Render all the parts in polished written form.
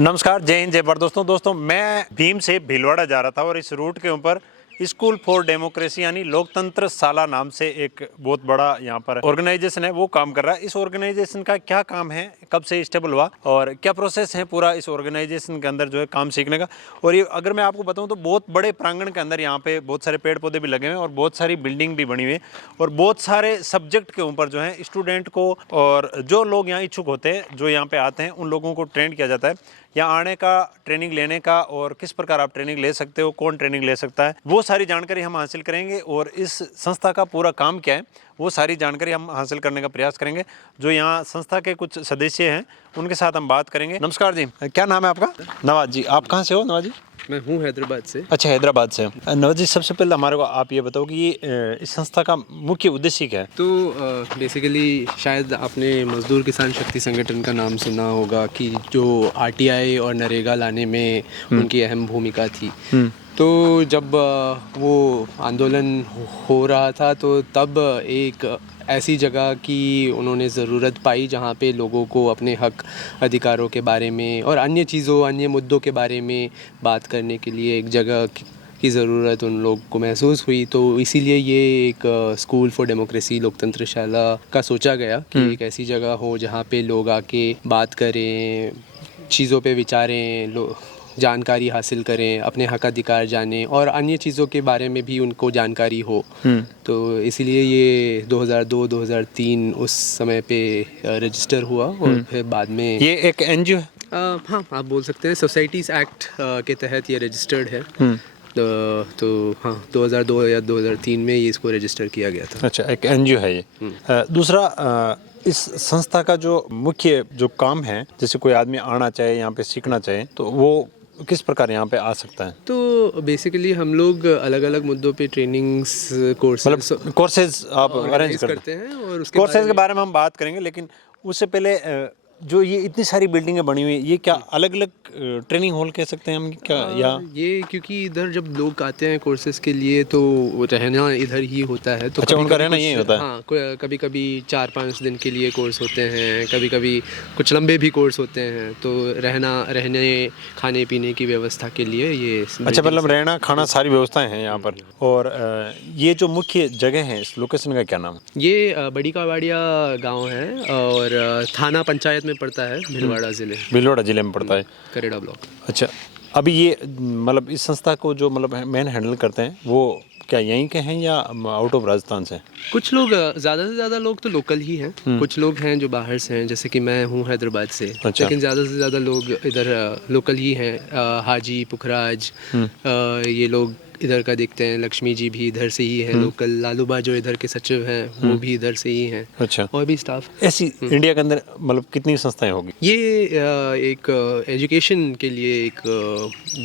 नमस्कार, जय हिंद, जय भारत। दोस्तों मैं भीम से भीलवाड़ा जा रहा था और इस रूट के ऊपर स्कूल फॉर डेमोक्रेसी यानी लोकतंत्र शाला नाम से एक बहुत बड़ा यहाँ पर ऑर्गेनाइजेशन है, वो काम कर रहा है। इस ऑर्गेनाइजेशन का क्या काम है, कब से स्टेबल हुआ और क्या प्रोसेस है पूरा इस ऑर्गेनाइजेशन के अंदर जो है काम सीखने का। और ये अगर मैं आपको बताऊं तो बहुत बड़े प्रांगण के अंदर यहाँ पे बहुत सारे पेड़ पौधे भी लगे हुए हैं और बहुत सारी बिल्डिंग भी बनी हुई है और बहुत सारे सब्जेक्ट के ऊपर जो है स्टूडेंट को और जो लोग यहाँ इच्छुक होते हैं, जो यहाँ पे आते हैं, उन लोगों को ट्रेन किया जाता है। यहाँ आने का, ट्रेनिंग लेने का और किस प्रकार आप ट्रेनिंग ले सकते हो, कौन ट्रेनिंग ले सकता है, वो सारी जानकारी हम हासिल करेंगे। और इस संस्था का पूरा काम क्या है, वो सारी जानकारी हम हासिल करने का प्रयास करेंगे। जो यहाँ संस्था के कुछ सदस्य हैं उनके साथ हम बात करेंगे। नमस्कार जी, क्या नाम है आपका? नवाज जी। आप कहाँ से हो नवाज जी? मैं हूँ हैदराबाद से। अच्छा, हैदराबाद से। नवाज जी, सबसे पहले हमारे को आप ये बताओ कि ये इस संस्था का मुख्य उद्देश्य क्या है? तो बेसिकली शायद आपने मजदूर किसान शक्ति संगठन का नाम सुना होगा कि जो आरटीआई और नरेगा लाने में उनकी अहम भूमिका थी। तो जब वो आंदोलन हो रहा था तो तब एक ऐसी जगह की उन्होंने ज़रूरत पाई जहाँ पे लोगों को अपने हक अधिकारों के बारे में और अन्य चीज़ों, अन्य मुद्दों के बारे में बात करने के लिए एक जगह की ज़रूरत उन लोग को महसूस हुई। तो इसीलिए ये एक स्कूल फॉर डेमोक्रेसी लोकतंत्र शाला का सोचा गया कि एक ऐसी जगह हो जहाँ पे लोग आके बात करें, चीज़ों पे विचारें, जानकारी हासिल करें, अपने हक अधिकार जानें और अन्य चीज़ों के बारे में भी उनको जानकारी हो। तो इसीलिए ये 2002-2003 उस समय पे रजिस्टर हुआ और फिर बाद में ये एक एनजीओ है? हाँ, आप बोल सकते हैं। सोसाइटीज़ एक्ट के तहत ये रजिस्टर्ड है। तो हाँ, 2002 या 2003 में ये इसको रजिस्टर किया गया था। अच्छा, एक एनजीओ है ये। दूसरा, इस संस्था का जो मुख्य जो काम है, जैसे कोई आदमी आना चाहे, यहाँ पे सीखना चाहे, तो वो किस प्रकार यहाँ पे आ सकता है? तो बेसिकली हम लोग अलग अलग मुद्दों पे ट्रेनिंग्स, कोर्सेज आप अरेंज करते हैं और उसके कोर्सेज के बारे में हम बात करेंगे, लेकिन उससे पहले जो ये इतनी सारी बिल्डिंगें बनी हुई है, ये क्या अलग अलग ट्रेनिंग हॉल कह सकते हैं हम क्या? या ये क्योंकि इधर जब लोग आते हैं कोर्सेज के लिए तो रहना इधर ही होता है। तो अच्छा, उनका रहना यही होता है? हाँ, कभी कभी 4-5 दिन के लिए कोर्स होते हैं, कभी कभी कुछ लंबे भी कोर्स होते हैं। तो रहने खाने पीने की व्यवस्था के लिए ये अच्छा, मतलब रहना खाना सारी व्यवस्थाएं हैं यहाँ पर। और ये जो मुख्य जगह है, इस लोकेशन का क्या नाम है? ये बड़ी कावाड़िया गाँव है और थाना पंचायत में पड़ता है, भीलवाड़ा जिले में पड़ता है, करेड़ा ब्लॉक। अच्छा, अभी ये मतलब इस संस्था को जो मतलब मेन हैंडल करते हैं वो क्या यहीं के हैं या आउट ऑफ राजस्थान से? कुछ लोग, ज़्यादा से ज़्यादा लोग तो लोकल ही हैं। कुछ लोग हैं जो बाहर से हैं, जैसे कि मैं हूँ हैदराबाद से। अच्छा। लेकिन ज़्यादा से ज़्यादा लोग इधर लोकल ही हैं। हाजी पुखराज, ये लोग इधर का देखते हैं। लक्ष्मी जी भी इधर से ही है लोकल। लालूबा जो इधर के सचिव हैं वो भी इधर से ही हैं। अच्छा, और भी स्टाफ। ऐसी इंडिया के अंदर मतलब कितनी संस्थाएं होगी? ये एक एजुकेशन के लिए एक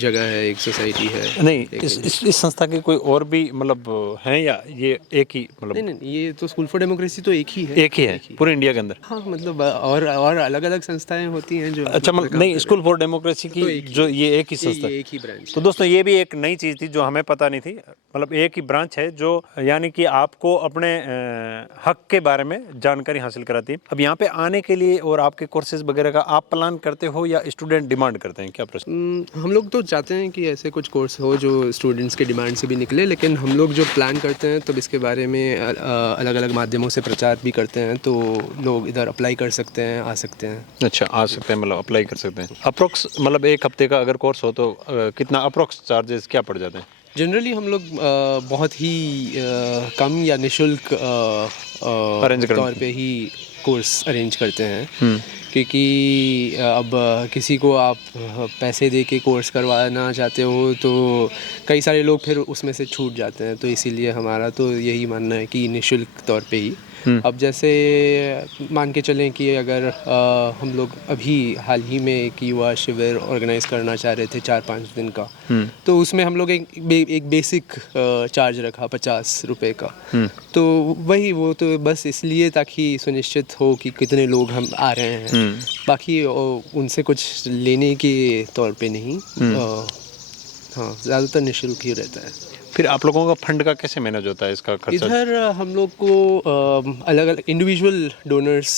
जगह है, एक सोसाइटी है। नहीं, इस संस्था के कोई और भी मतलब हैं या ये एक ही मतलब? नहीं, ये तो स्कूल फॉर डेमोक्रेसी तो एक ही है। एक ही है पूरे इंडिया के अंदर? हाँ, मतलब और अलग अलग संस्थाएं होती हैं जो। अच्छा, मतलब नहीं, स्कूल फॉर डेमोक्रेसी की जो ये एक ही संस्था, एक ही ब्रांच। तो दोस्तों ये भी एक नई चीज़ थी जो हमें पता नहीं थी। मतलब एक ही ब्रांच है जो यानी कि आपको अपने हक के बारे में जानकारी हासिल कराती है। अब यहाँ पे आने के लिए और आपके कोर्सेज वगैरह का आप प्लान करते हो या स्टूडेंट डिमांड करते हैं, क्या प्रश्न? हम लोग तो चाहते हैं कि ऐसे कुछ कोर्स हो जो स्टूडेंट्स के डिमांड से भी निकले, लेकिन हम लोग जो प्लान करते हैं तब इसके बारे में अलग अलग माध्यमों से प्रचार भी करते हैं। तो लोग इधर अप्लाई कर सकते हैं, आ सकते हैं। अच्छा, आ सकते हैं, मतलब अप्लाई कर सकते हैं। अप्रोक्स मतलब एक हफ्ते का अगर कोर्स हो तो कितना अप्रोक्स चार्जेस क्या पड़ जाते हैं? जनरली हम लोग बहुत ही कम या निःशुल्क तौर पे ही कोर्स अरेंज करते हैं। क्योंकि अब किसी को आप पैसे दे के कोर्स करवाना चाहते हो तो कई सारे लोग फिर उसमें से छूट जाते हैं। तो इसीलिए हमारा तो यही मानना है कि निःशुल्क तौर पे ही। अब जैसे मान के चलें कि अगर हम लोग अभी हाल ही में एक युवा शिविर ऑर्गेनाइज करना चाह रहे थे 4-5 दिन का, तो उसमें हम लोग एक बेसिक चार्ज रखा 50 रुपये का। तो वो तो बस इसलिए ताकि सुनिश्चित हो कि कितने लोग हम आ रहे हैं, बाकी उनसे कुछ लेने के तौर पे नहीं। हाँ, ज़्यादातर निःशुल्क ही रहता है। फिर आप लोगों का फंड का कैसे मैनेज होता है, इसका खर्चा? इधर हम लोग को अलग अलग इंडिविजुअल डोनर्स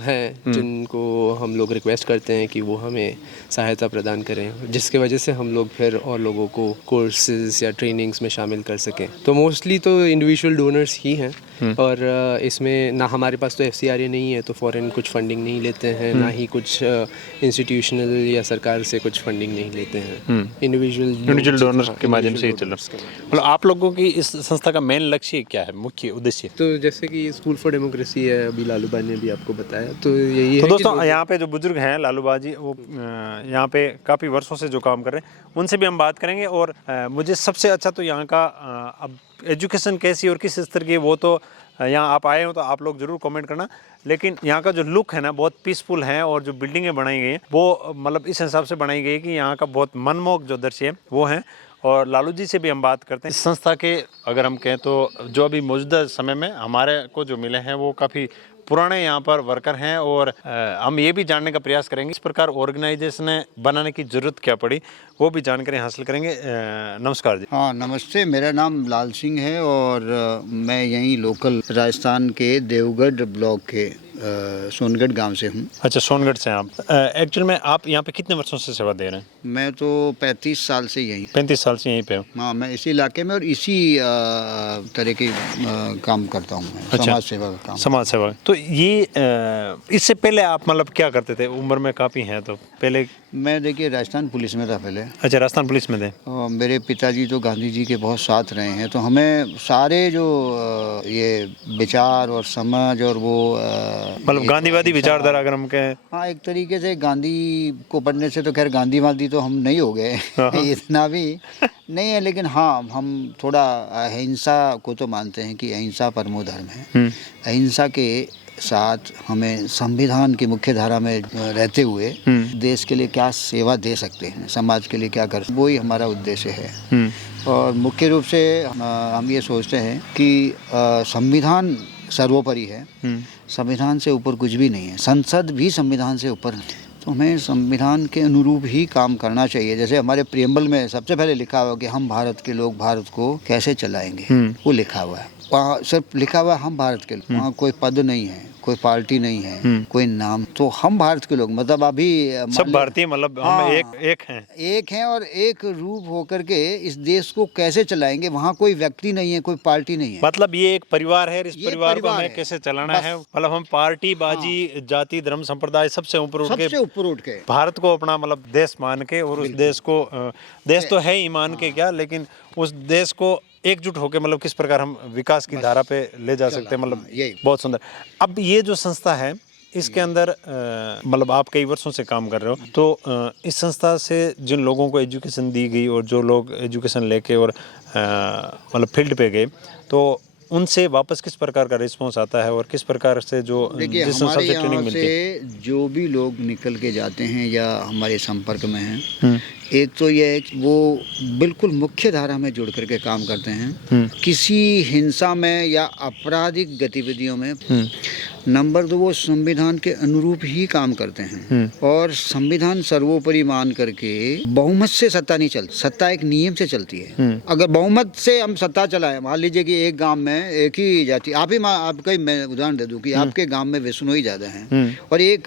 हैं जिनको हम लोग रिक्वेस्ट करते हैं कि वो हमें सहायता प्रदान करें, जिसके वजह से हम लोग फिर और लोगों को कोर्सेज या ट्रेनिंग्स में शामिल कर सकें। तो मोस्टली तो इंडिविजुअल डोनर्स ही हैं, और इसमें ना हमारे पास तो FCRA नहीं है, तो फॉरेन कुछ फंडिंग नहीं लेते हैं, ना ही कुछ इंस्टीट्यूशनल या सरकार से कुछ फंडिंग नहीं लेते हैं। इंडिविजुअल डोनर्स के माध्यम से ही चल रहा है। मतलब आप लोगों की इस संस्था का मेन लक्ष्य क्या है, मुख्य उद्देश्य? तो जैसे कि स्कूल फॉर डेमोक्रेसी है, अभी लालू भाई ने भी आपको बताया, तो यही तो है दोस्तों यहाँ पे जो बुजुर्ग हैं लालू बाजी, वो यहाँ पे काफ़ी वर्षों से जो काम कर रहे हैं, उनसे भी हम बात करेंगे। और मुझे सबसे अच्छा तो यहाँ का अब एजुकेशन कैसी और किस स्तर की, वो तो यहाँ आप आए हो तो आप लोग ज़रूर कमेंट करना। लेकिन यहाँ का जो लुक है ना, बहुत पीसफुल है, और जो बिल्डिंगें बनाई गई हैं वो मतलब इस हिसाब से बनाई गई है कि यहाँ का बहुत मनमोहक जो दृश्य है वो है। और लालू जी से भी हम बात करते हैं। इस संस्था के अगर हम कहें तो जो अभी मौजूदा समय में हमारे को जो मिले हैं वो काफ़ी पुराने यहाँ पर वर्कर हैं, और हम ये भी जानने का प्रयास करेंगे इस प्रकार ऑर्गेनाइजेशन बनाने की ज़रूरत क्या पड़ी, वो भी जानकारी हासिल करेंगे। नमस्कार जी। हाँ नमस्ते, मेरा नाम लाल सिंह है और मैं यहीं लोकल राजस्थान के देवगढ़ ब्लॉक के सोनगढ़ गांव से हूँ। अच्छा, सोनगढ़ से आप। एक्चुअल में आप यहाँ पे कितने वर्षों से सेवा दे रहे हैं? मैं तो 35 साल से यहीं। 35 साल से यहीं पे हूँ। हाँ, मैं इसी इलाके में और इसी तरह के काम करता हूँ मैं। अच्छा, समाज सेवा का काम। समाज सेवा। तो ये इससे पहले आप मतलब क्या करते थे? उम्र में काफ़ी हैं तो पहले। मैं देखिए राजस्थान पुलिस में था पहले। अच्छा, राजस्थान पुलिस में थे। मेरे पिताजी तो गांधी जी के बहुत साथ रहे हैं, तो हमें सारे जो ये विचार और समझ और वो मतलब गांधीवादी विचारधारा अगर हम कहें। हाँ, एक तरीके से गांधी को पढ़ने से तो खैर गांधीवादी तो हम नहीं हो गए इतना भी नहीं है, लेकिन हाँ हम थोड़ा अहिंसा को तो मानते हैं कि अहिंसा परमो धर्म है। अहिंसा के साथ हमें संविधान की मुख्य धारा में रहते हुए देश के लिए क्या सेवा दे सकते हैं, समाज के लिए क्या कर, वो ही हमारा उद्देश्य है। और मुख्य रूप से हम ये सोचते हैं कि संविधान सर्वोपरि है, संविधान से ऊपर कुछ भी नहीं है, संसद भी संविधान से ऊपर नहीं। तो हमें संविधान के अनुरूप ही काम करना चाहिए। जैसे हमारे प्रियम्बल में सबसे पहले लिखा हुआ कि हम भारत के लोग भारत को कैसे चलाएंगे, वो लिखा हुआ है। वहाँ सिर्फ लिखा हुआ हम भारत के लोग, वहाँ कोई पद नहीं है, कोई पार्टी नहीं है, कोई नाम, तो हम भारत के लोग मतलब अभी सब भारतीय मतलब हम एक हैं और एक रूप होकर के इस देश को कैसे चलाएंगे। वहाँ कोई व्यक्ति नहीं है, कोई पार्टी नहीं है, मतलब ये एक परिवार है। इस परिवार को हमें कैसे चलाना है, मतलब हम पार्टी बाजी जाति धर्म संप्रदाय सबसे ऊपर उठ के भारत को अपना मतलब देश मान के, और उस देश को देश तो है ही मान के क्या, लेकिन उस देश को एकजुट होकर मतलब किस प्रकार हम विकास की धारा पे ले जा सकते हैं, मतलब बहुत सुंदर। अब ये जो संस्था है इसके अंदर मतलब आप कई वर्षों से काम कर रहे हो, तो इस संस्था से जिन लोगों को एजुकेशन दी गई और जो लोग एजुकेशन लेके और मतलब फील्ड पे गए, तो उनसे वापस किस प्रकार का रिस्पॉन्स आता है और किस प्रकार से जो जिस संस्था से ट्रेनिंग मिलती है? जो भी लोग निकल के जाते हैं या हमारे संपर्क में हैं, एक तो ये है कि वो बिल्कुल मुख्य धारा में जुड़ करके काम करते हैं, किसी हिंसा में या आपराधिक गतिविधियों में। नंबर 2, वो संविधान के अनुरूप ही काम करते हैं, और संविधान सर्वोपरि मान करके बहुमत से सत्ता नहीं चलती, सत्ता एक नियम से चलती है। अगर बहुमत से हम सत्ता चलाएं, मान लीजिए कि एक गांव में एक ही जाति, आपका मैं उदाहरण दे दूं कि आपके गांव में विष्णोई ज्यादा हैं और एक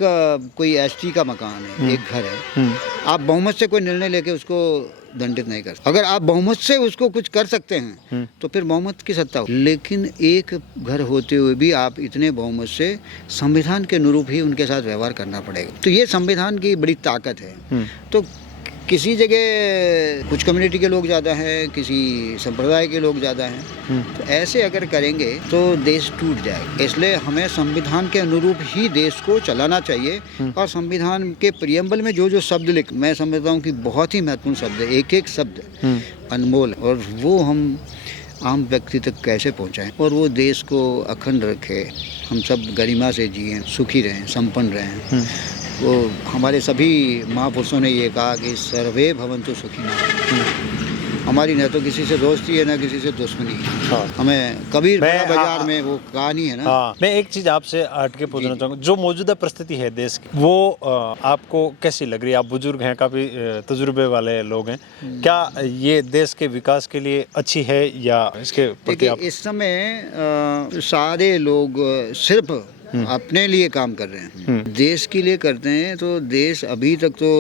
कोई ST का मकान है, एक घर है, आप बहुमत से कोई निर्णय लेके उसको दंडित नहीं कर सकते। अगर आप बहुमत से उसको कुछ कर सकते हैं तो फिर बहुमत की सत्ता हो, लेकिन एक घर होते हुए भी आप इतने बहुमत से संविधान के अनुरूप ही उनके साथ व्यवहार करना पड़ेगा। तो ये संविधान की बड़ी ताकत है। तो किसी जगह कुछ कम्युनिटी के लोग ज़्यादा हैं, किसी संप्रदाय के लोग ज़्यादा हैं, तो ऐसे अगर करेंगे तो देश टूट जाएगा। इसलिए हमें संविधान के अनुरूप ही देश को चलाना चाहिए। और संविधान के प्रियम्बल में जो जो शब्द मैं समझता हूँ कि बहुत ही महत्वपूर्ण शब्द है, एक एक शब्द अनमोल, और वो हम आम व्यक्ति तक कैसे पहुँचाएँ और वो देश को अखंड रखे, हम सब गरिमा से जिएँ, सुखी रहें, संपन्न रहें। वो हमारे सभी महापुरुषों ने ये कहा कि सर्वे भवन्तु सुखिनः। हमारी न तो किसी से दोस्ती है, न किसी से दुश्मनी है। हमें कबीर बाजार में वो कहानी है ना। मैं एक चीज़ आपसे हट के पूछना चाहूँगा, जो मौजूदा परिस्थिति है देश की, वो आपको कैसी लग रही है? आप बुजुर्ग हैं, काफ़ी तजुर्बे वाले लोग हैं, क्या ये देश के विकास के लिए अच्छी है या इसके प्रति आप? इस समय सारे लोग सिर्फ अपने लिए काम कर रहे हैं, देश के लिए करते हैं, तो देश अभी तक तो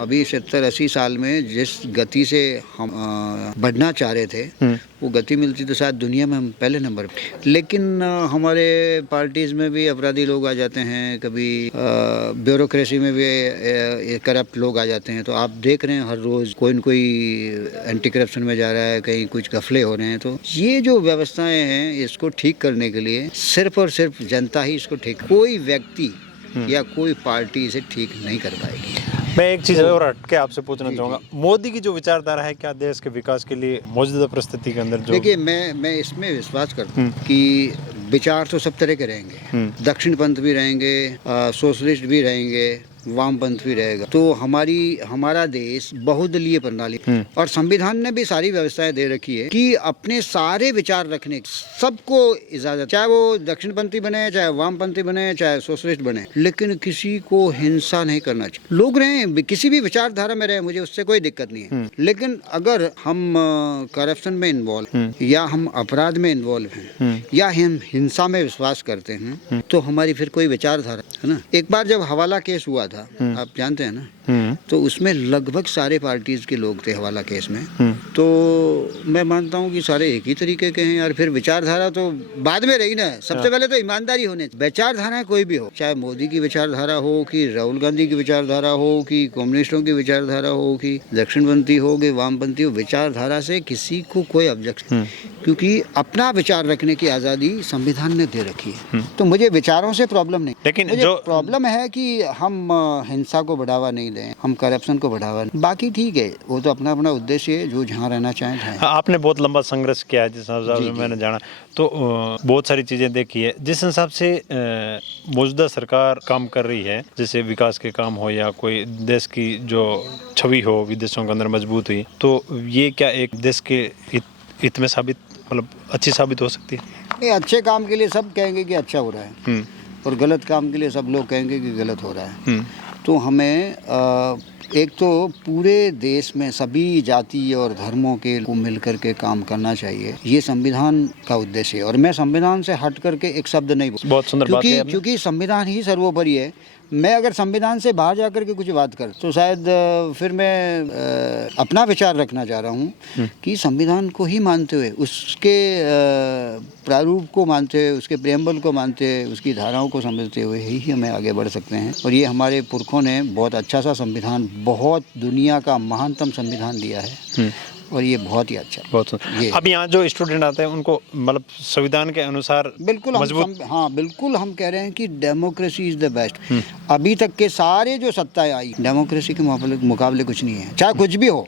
अभी 70-80 साल में जिस गति से हम बढ़ना चाह रहे थे, वो गति मिलती तो शायद दुनिया में हम पहले नंबर पे। लेकिन हमारे पार्टीज़ में भी अपराधी लोग आ जाते हैं, कभी ब्यूरोक्रेसी में भी करप्ट लोग आ जाते हैं। तो आप देख रहे हैं हर रोज़ कोई न कोई एंटी करप्शन में जा रहा है, कहीं कुछ घपले हो रहे हैं। तो ये जो व्यवस्थाएं हैं, इसको ठीक करने के लिए सिर्फ और सिर्फ जनता ही इसको ठीक, कोई व्यक्ति या कोई पार्टी इसे ठीक नहीं कर पाएगी। मैं एक चीज़ और हट के आपसे पूछना चाहूँगा, मोदी की जो विचारधारा है, क्या देश के विकास के लिए मौजूदा परिस्थिति के अंदर जो देखिए, मैं इसमें विश्वास करता हूँ कि विचार तो सब तरह के रहेंगे, दक्षिण पंथ भी रहेंगे, सोशलिस्ट भी रहेंगे, वामपंथ भी रहेगा। तो हमारा देश बहुदलीय प्रणाली, और संविधान ने भी सारी व्यवस्थाएं दे रखी है कि अपने सारे विचार रखने सबको इजाजत, चाहे वो दक्षिणपंथी बने, चाहे वामपंथी बने, चाहे सोशलिस्ट बने, लेकिन किसी को हिंसा नहीं करना चाहिए। लोग रहे किसी भी विचारधारा में रहे, मुझे उससे कोई दिक्कत नहीं है। लेकिन अगर हम करप्शन में इन्वॉल्व, या हम अपराध में इन्वॉल्व हैं, या हम हिंसा में विश्वास करते हैं, तो हमारी फिर कोई विचारधारा है ना। एक बार जब हवाला केस हुआ था, आप जानते हैं ना, तो उसमें लगभग सारे पार्टीज के लोग थे हवाला केस में। तो मैं मानता हूँ कि सारे एक ही तरीके के हैं यार। फिर विचारधारा तो बाद में रही ना, सबसे पहले तो ईमानदारी होने। विचारधारा कोई भी हो, चाहे मोदी की विचारधारा हो, कि राहुल गांधी की विचारधारा हो, कि कम्युनिस्टों की विचारधारा हो, कि दक्षिणपंथी हो, कि वामपंथी हो, विचारधारा से किसी को कोई ऑब्जेक्शन, क्योंकि अपना विचार रखने की आज़ादी संविधान ने दे रखी है। तो मुझे विचारों से प्रॉब्लम नहीं, लेकिन मुझे जो प्रॉब्लम है कि हम हिंसा को बढ़ावा नहीं दें, हम करप्शन को बढ़ावा नहीं। बाकी ठीक है, वो तो अपना अपना उद्देश्य है, जो जहाँ रहना चाहें रहें। आपने बहुत लंबा संघर्ष किया है, जिस हिसाब से मैंने जाना, तो बहुत सारी चीज़ें देखी है। जिस हिसाब से मौजूदा सरकार काम कर रही है, जैसे विकास के काम हो या कोई देश की जो छवि हो विदेशों के अंदर मजबूत हुई, तो ये क्या एक देश के हित में साबित, मतलब अच्छी साबित हो सकती है? नहीं, अच्छे काम के लिए सब कहेंगे कि अच्छा हो रहा है, और गलत काम के लिए सब लोग कहेंगे कि गलत हो रहा है। तो हमें एक तो पूरे देश में सभी जाति और धर्मों के को मिलकर के काम करना चाहिए, ये संविधान का उद्देश्य है। और मैं संविधान से हट करके एक शब्द नहीं बोल, बहुत सुंदर बात है, क्योंकि संविधान ही सर्वोपरि है। मैं अगर संविधान से बाहर जाकर के कुछ बात कर, तो शायद फिर मैं अपना विचार रखना चाह रहा हूँ कि संविधान को ही मानते हुए, उसके प्रारूप को मानते हुए, उसके प्रेम्बल को मानते हुए, उसकी धाराओं को समझते हुए ही हमें आगे बढ़ सकते हैं। और ये हमारे पुरखों ने बहुत अच्छा सा संविधान, बहुत दुनिया का महानतम संविधान दिया है, और ये बहुत ही अच्छा। बहुत ये अब यहाँ जो स्टूडेंट आते हैं उनको मतलब संविधान के अनुसार बिल्कुल हाँ, बिल्कुल हम कह रहे हैं कि डेमोक्रेसी इज द बेस्ट। अभी तक के सारे जो सत्ताएं आई, डेमोक्रेसी के मुकाबले कुछ नहीं है। चाहे कुछ भी हो,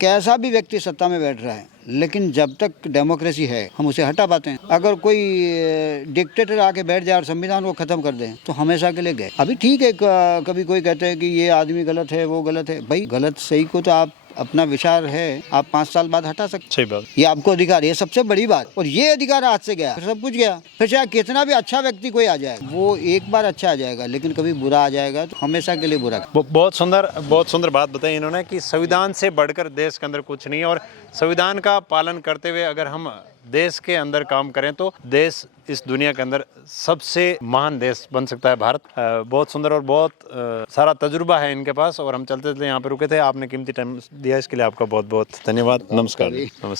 कैसा भी व्यक्ति सत्ता में बैठ रहा है, लेकिन जब तक डेमोक्रेसी है हम उसे हटा पाते हैं। अगर कोई डिक्टेटर आके बैठ जाए और संविधान को खत्म कर दे, तो हमेशा के लिए गए। अभी ठीक है, कभी कोई कहते हैं कि ये आदमी गलत है, वो गलत है। भाई, गलत सही को तो आप अपना विचार है, आप 5 साल बाद हटा सकते। सही बात, ये आपको अधिकार, ये सबसे बड़ी बात। और ये अधिकार आज से गया, फिर सब कुछ गया। फिर चाहे कितना भी अच्छा व्यक्ति कोई आ जाए, वो एक बार अच्छा आ जाएगा, लेकिन कभी बुरा आ जाएगा तो हमेशा के लिए बुरा। बहुत सुंदर बात बताई इन्होंने कि संविधान से बढ़कर देश के अंदर कुछ नहीं, और संविधान का पालन करते हुए अगर हम देश के अंदर काम करें तो देश इस दुनिया के अंदर सबसे महान देश बन सकता है, भारत। बहुत सुंदर और बहुत सारा तजुर्बा है इनके पास, और हम चलते चलते यहाँ पे रुके थे। आपने कीमती टाइम दिया, इसके लिए आपका बहुत बहुत धन्यवाद। नमस्कार।